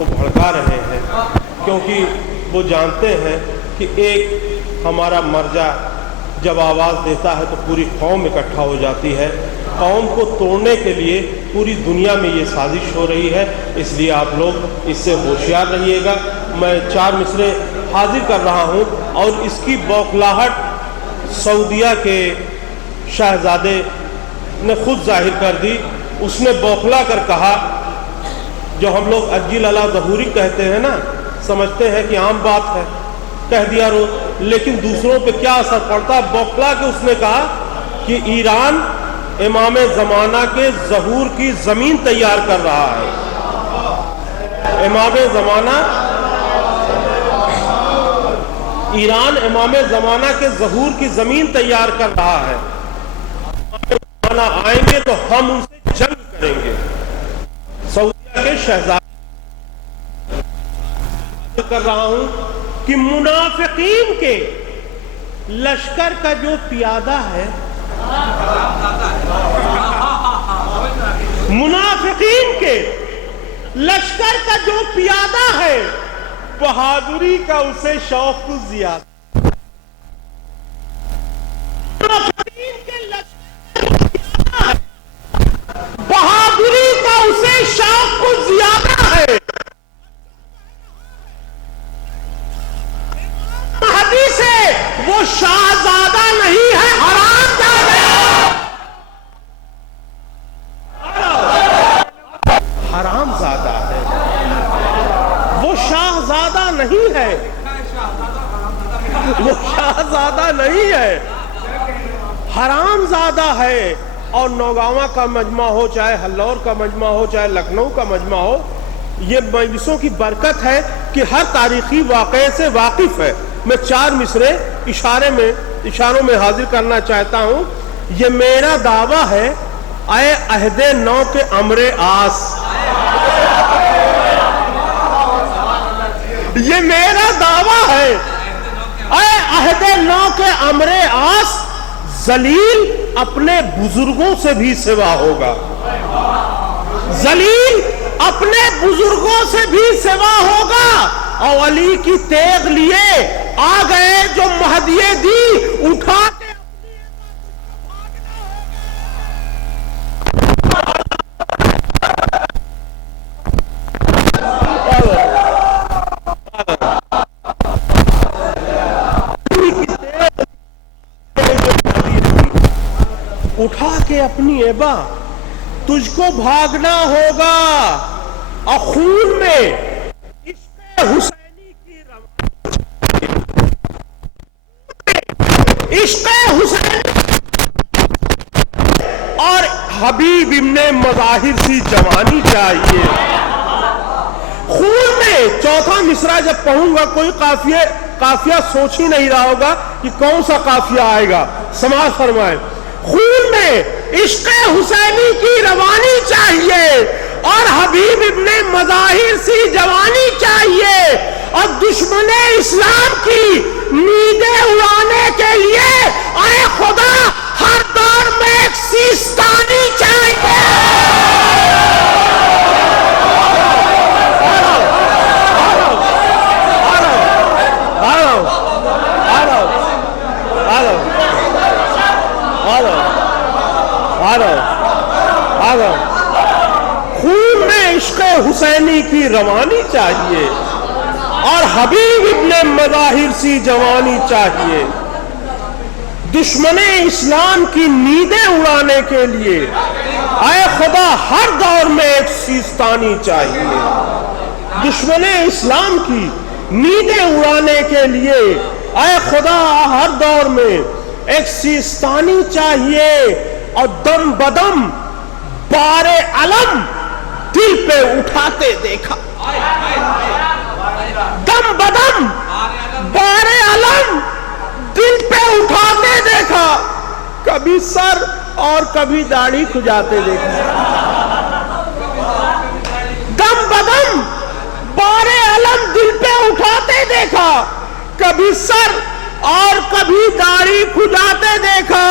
کو بھڑکا رہے ہیں، کیونکہ وہ جانتے ہیں کہ ایک ہمارا مرجع جب آواز دیتا ہے تو پوری قوم اکٹھا ہو جاتی ہے۔ قوم کو توڑنے کے لیے پوری دنیا میں یہ سازش ہو رہی ہے، اس لیے آپ لوگ اس سے ہوشیار رہیے گا۔ میں 4 مصرے حاضر کر رہا ہوں اور اس کی بوکھلاہٹ سعودیہ کے شہزادے نے خود ظاہر کر دی۔ اس نے بوکھلا کر کہا، جو ہم لوگ عجل علی ظہوری کہتے ہیں نا، سمجھتے ہیں کہ عام بات ہے، کہہ دیا رو، لیکن دوسروں پہ کیا اثر پڑتا ہے۔ بوکھلا کے اس نے کہا کہ ایران امام زمانہ کے ظہور کی زمین تیار کر رہا ہے۔ امام زمانہ، ایران امام زمانہ کے ظہور کی زمین تیار کر رہا ہے۔ امام زمانہ آئیں گے تو ہم ان سے جنگ کریں گے۔ سعودیہ کے شہزادے کر رہا ہوں کہ منافقین کے لشکر کا جو پیادہ ہے، منافقین کے لشکر کا جو پیادہ ہے، بہادری کا اسے شوق کچھ زیادہ۔ منافقین کے لشکر کا جو پیادہ ہے، بہادری کا اسے شوق کچھ زیادہ ہے۔ مہدی سے وہ شاہزادہ نہیں ہے، حرام زادہ ہے۔ حرام زادہ ہے، وہ شاہزادہ نہیں ہے، وہ شاہزادہ نہیں ہے، حرام زادہ ہے۔ اور نوگاواں کا مجمع ہو، چاہے ہلور کا مجمع ہو، چاہے لکھنؤ کا مجمع ہو، یہ مجلسوں کی برکت ہے کہ ہر تاریخی واقعے سے واقف ہے۔ میں 4 مصرے اشاروں میں حاضر کرنا چاہتا ہوں۔ یہ میرا دعویٰ ہے، اے عہد نو کے امر آس، یہ میرا دعویٰ ہے، اے عہد نو کے امر آس، ذلیل اپنے بزرگوں سے بھی سوا ہوگا، ذلیل اپنے بزرگوں سے بھی سوا ہوگا۔ اور علی کی تیغ لیے آ گئے جو مہدیے دی، اٹھا کے اٹھا کے اپنی ایبا، تجھ کو بھاگنا ہوگا۔ اور خون میں عشق حسینی کی عشق حسینی اور حبیب ابن مظاہر سی جوانی چاہیے۔ خون میں چوتھا مصرع جب پڑھوں گا، کوئی قافیہ سوچ ہی نہیں رہا ہوگا کہ کون سا قافیہ آئے گا، سماعت فرمائیں۔ خون میں عشق حسینی کی روانی چاہیے اور حبیب ابن مظاہر سی جوانی چاہیے، اور دشمن اسلام کی نیندیں اڑانے کے لیے اے خدا ہر دور میں ایک سیستانی چاہیے۔ خون میں عشق حسینی کی روانی چاہیے اور حبیب ابن مظاہر سی جوانی چاہیے، دشمن اسلام کی نیندیں اڑانے کے لیے اے خدا ہر دور میں ایک سیستانی چاہیے، دشمن اسلام کی نیندیں اڑانے کے لیے اے خدا ہر دور میں ایک سیستانی چاہیے، اور دم بدم بار علم دل پہ اٹھاتے دیکھا، دم بدم بار علم دل پہ اٹھاتے دیکھا، کبھی سر اور کبھی داڑھی کھجاتے دیکھا، دم بدم بار علم دل پہ اٹھاتے دیکھا، کبھی سر اور کبھی داڑھی کھجاتے دیکھا،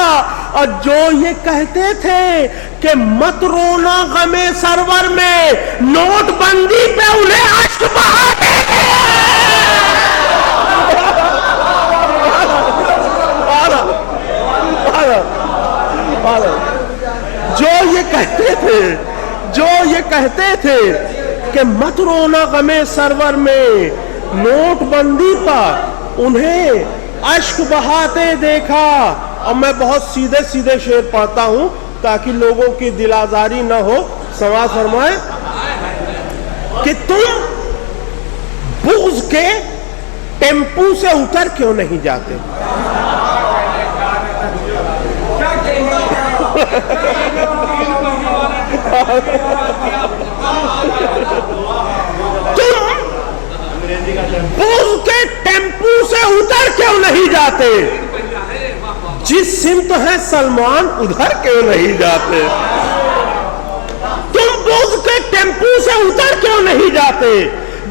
اور جو یہ کہتے تھے کہ مت رونا غم سرور میں، نوٹ بندی پہ انہیں اشک کہ مت رونا غم سرور میں، نوٹ بندی پر انہیں اشک بہاتے دیکھا. اور میں بہت سیدھے سیدھے شعر پڑھتا ہوں تاکہ لوگوں کی دل آزاری نہ ہو. سماعت فرمائے کہ تم بغض کے ٹیمپو سے اتر کیوں نہیں جاتے؟ تم بغض کے ٹیمپو سے اتر کیوں نہیں جاتے؟ جس سمت ہے سلمان ادھر کیوں نہیں جاتے؟ تم بغض کے ٹیمپو سے اتر کیوں نہیں جاتے؟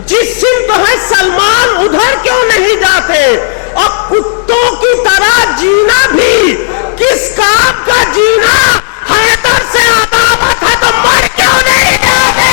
جس سمت ہے سلمان ادھر کیوں نہیں جاتے؟ اور کتوں کی طرح جینا بھی کس کام کا جینا؟ حیدر سے عداوت ہے تو مر کیوں نہیں جاتے؟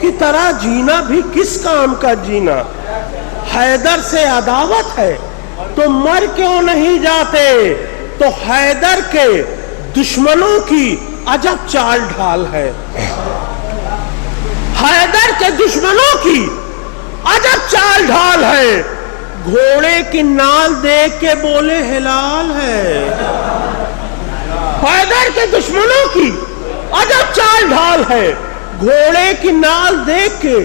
کی طرح جینا بھی کس کام کا جینا؟ حیدر سے عداوت ہے تو مر کیوں نہیں جاتے؟ تو حیدر کے دشمنوں کی عجب چال ڈھال ہے. حیدر کے دشمنوں کی عجب چال ڈھال ہے. گھوڑے کی نال دیکھ کے بولے ہلال ہے. حیدر کے دشمنوں کی عجب چال ڈھال ہے. گھوڑے کی نال دیکھ کے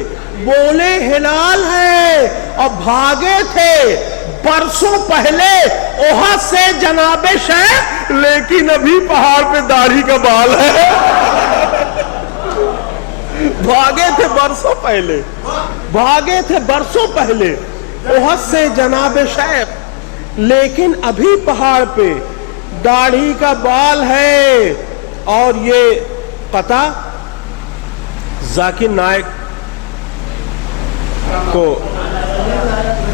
بولے ہلال ہے. اور بھاگے تھے برسوں پہلے احد سے جناب شیخ، لیکن ابھی پہاڑ پہ داڑھی کا بال ہے. بھاگے تھے برسوں پہلے احد سے جناب شیخ، لیکن ابھی پہاڑ پہ داڑھی کا بال ہے. اور یہ قطع ذاکر نائک کو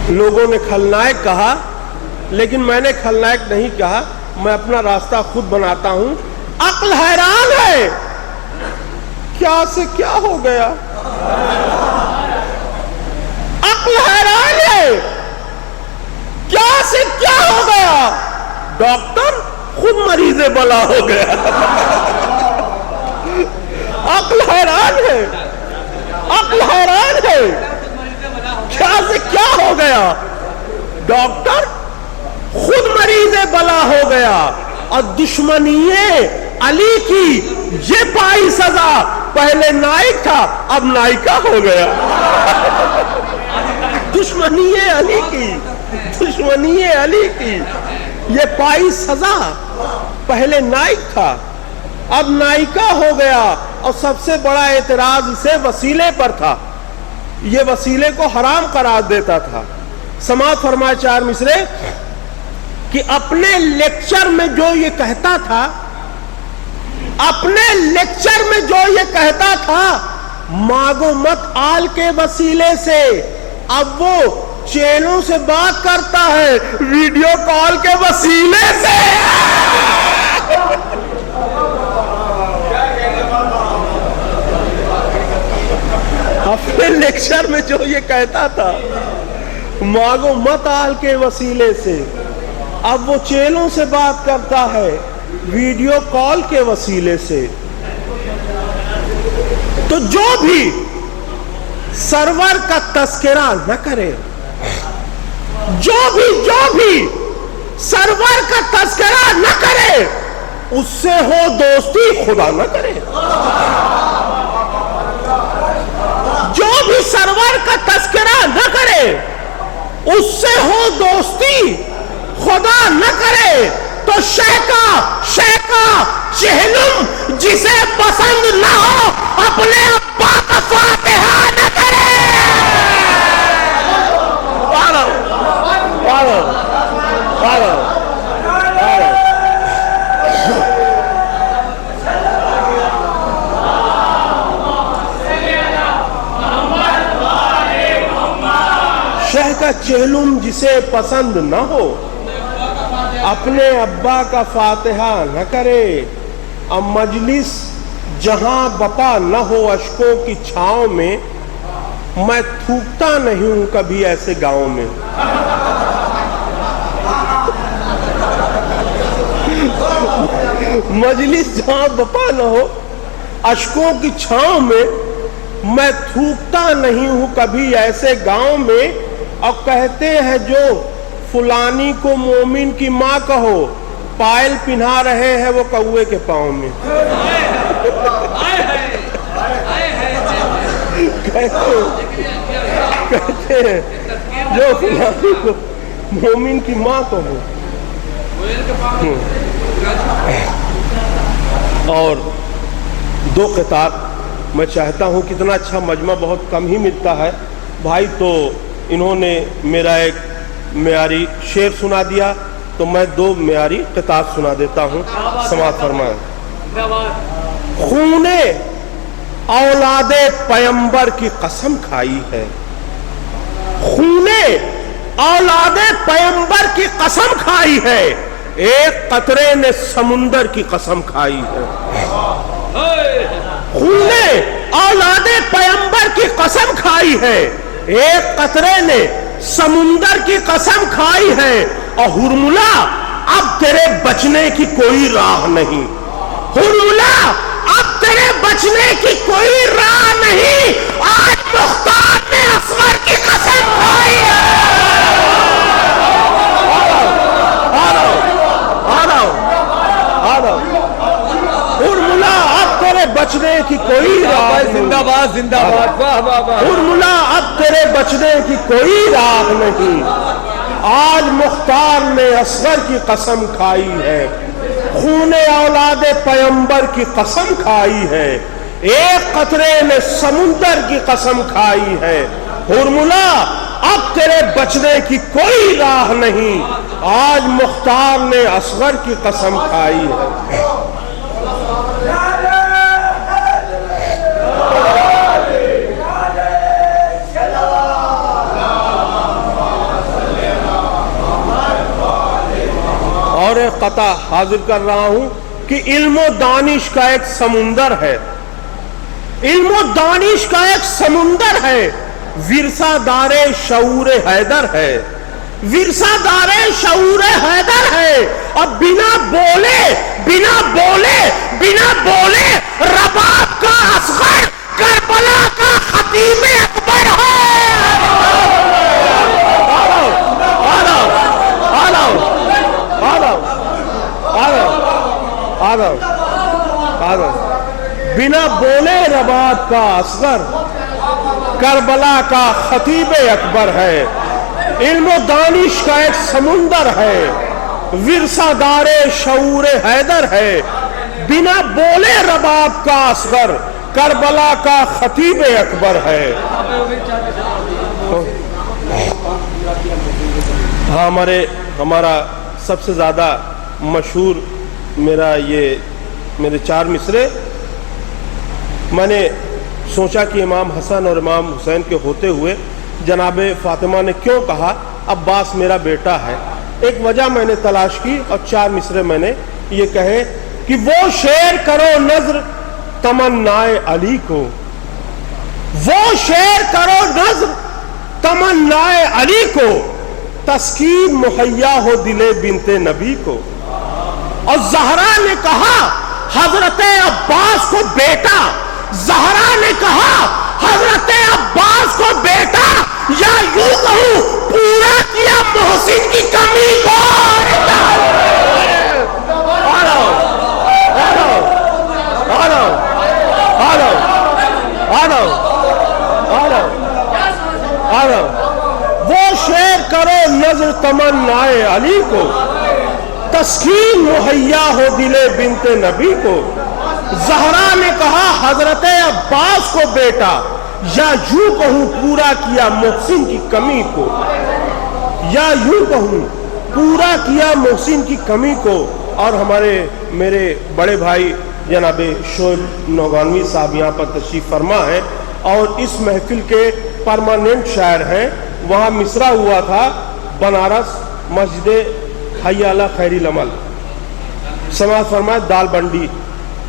لوگوں نے خلنائک کہا، لیکن میں نے خلنائک نہیں کہا، میں اپنا راستہ خود بناتا ہوں. عقل حیران ہے کیا سے کیا ہو گیا؟ عقل حیران ہے کیا سے کیا ہو گیا؟ ڈاکٹر خود مریض بلا ہو گیا. عقل حیران ہے کیا سے کیا ہو گیا؟ ڈاکٹر خود مریض بلا ہو گیا. اور دشمنی علی کی یہ پائی سزا، پہلے نائک تھا اب نائکہ ہو گیا. دشمنی علی کی یہ پائی سزا، پہلے نائک تھا اب نائکہ ہو گیا. اور سب سے بڑا اعتراض اسے وسیلے پر تھا. یہ وسیلے کو حرام قرار دیتا تھا. سماعت فرمائے چار مصرے کہ اپنے لیکچر میں جو یہ کہتا تھا، مانگو مت آل کے وسیلے سے، اب وہ چینوں سے بات کرتا ہے ویڈیو کال کے وسیلے سے. اپنے لیکچر میں جو یہ کہتا تھا مانگو مت آل کے وسیلے سے، اب وہ چیلوں سے بات کرتا ہے ویڈیو کال کے وسیلے سے. تو جو بھی سرور کا تذکرہ نہ کرے، جو بھی سرور کا تذکرہ نہ کرے، اس سے ہو دوستی خدا نہ کرے. جو بھی سرور کا تذکرہ نہ کرے، اس سے ہو دوستی خدا نہ کرے. تو شیخا چہلم جسے پسند نہ ہو، اپنے ابا کا فاتحہ نہ کرے. شیخ کا چہلم جسے پسند نہ ہو، اپنے ابا کا فاتحہ نہ کرے، اب مجلس جہاں بپا نہ ہو اشکوں کی چھاؤں میں، میں تھوکتا نہیں ہوں کبھی ایسے گاؤں میں۔ مجلس جہاں بپا نہ ہو اشکوں کی چھاؤں میں، میں تھوکتا نہیں ہوں کبھی ایسے گاؤں میں۔ اور کہتے ہیں جو فلانی کو مومن کی ماں کہو، پائل پہنا رہے ہیں وہ کوے کے پاؤں میں۔ کہتے ہیں جو فلانی کو مومن کی ماں کہو۔ اور دو قطعات میں چاہتا ہوں، کتنا اچھا مجمع بہت کم ہی ملتا ہے بھائی، تو انہوں نے میرا ایک معیاری شعر سنا دیا تو میں دو معیاری قطعات سنا دیتا ہوں، سماعت فرمائیں۔ خون اولاد پیمبر کی قسم کھائی ہے، خون اولاد پیمبر کی قسم کھائی ہے، ایک قطرے نے سمندر کی قسم کھائی ہے۔ خون اولاد پیمبر کی قسم کھائی ہے، ایک قطرے نے سمندر کی قسم کھائی ہے۔ اور ہرملا اب تیرے بچنے کی کوئی راہ نہیں، ہرملا اب تیرے بچنے کی کوئی راہ نہیں، آج مختار نے اصغر کی قسم کھائی ہے۔ ہرملا اب تیرے بچنے کی کوئی راہ نہیں، زندہ باد زندہ باد، واہ واہ واہ۔ ہرملا اب تیرے بچنے کی کوئی راہ نہیں، آج مختار نے اصغر کی قسم کھائی ہے، خون اولاد پیمبر کی قسم کھائی ہے، ایک قطرے نے سمندر کی قسم کھائی ہے۔ ہرملا اب تیرے بچنے کی کوئی راہ نہیں، آج مختار نے اصغر کی قسم کھائی ہے۔ اور ایک قطع حاضر کر رہا ہوں کہ علم و دانش کا ایک سمندر ہے، علم و دانش کا ایک سمندر ہے، ورثہ دار شعور حیدر ہے، ورثہ دار شعور حیدر ہے۔ اور بنا بولے رباب کا اصغر کربلا کا خطیب اکبر ہے۔ بنا بولے رباب کا اصغر کربلا کا خطیب اکبر ہے، علم و دانش کا ایک سمندر ہے، ورثہ دار شعور حیدر ہے، بنا بولے رباب کا اصغر کربلا کا خطیب اکبر ہے۔ ہاں، ہمارا سب سے زیادہ مشہور میرے چار مصرے، میں نے سوچا کہ امام حسن اور امام حسین کے ہوتے ہوئے جناب فاطمہ نے کیوں کہا عباس میرا بیٹا ہے، ایک وجہ میں نے تلاش کی اور چار مصرے میں نے یہ کہے کہ وہ شعر کرو نظر تمنائے علی کو، وہ شعر کرو نظر تمنائے علی کو، تسکین مہیا ہو دل بنت نبی کو۔ اور زہرا نے کہا حضرت عباس کو بیٹا، زہرا نے کہا حضرت عباس کو بیٹا، یا یوں کہوں پورا کیا محسن کی کمی کو۔ وہ شعر کرو نظر تمنائے علی کو، تسکین مہیا ہو دل بنت نبی کو۔ زہرا نے کہا حضرت عباس کو بیٹا، یا یوں کہوں پورا کیا محسن کی کمی کو، یا یوں کہوں پورا کیا محسن کی کمی کو۔ اور میرے بڑے بھائی جناب شعیب نوگانوی صاحب یہاں پر تشریف فرما ہے اور اس محفل کے پرماننٹ شاعر ہیں۔ وہاں مصرع ہوا تھا بنارس مسجد حی علی خیر العمل. سماعت فرمائے دال بنڈی.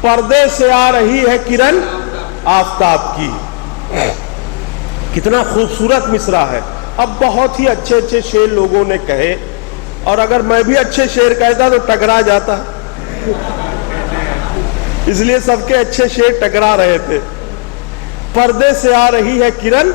پردے سے آ رہی ہے کرن آفتاب کی. کتنا خوبصورت مصرع ہے. اب بہت ہی اچھے اچھے شعر لوگوں نے کہے, اور اگر میں بھی اچھے شعر کہتا تو ٹکرا جاتا, اس لیے سب کے اچھے شعر ٹکرا رہے تھے. پردے سے آ رہی ہے کرن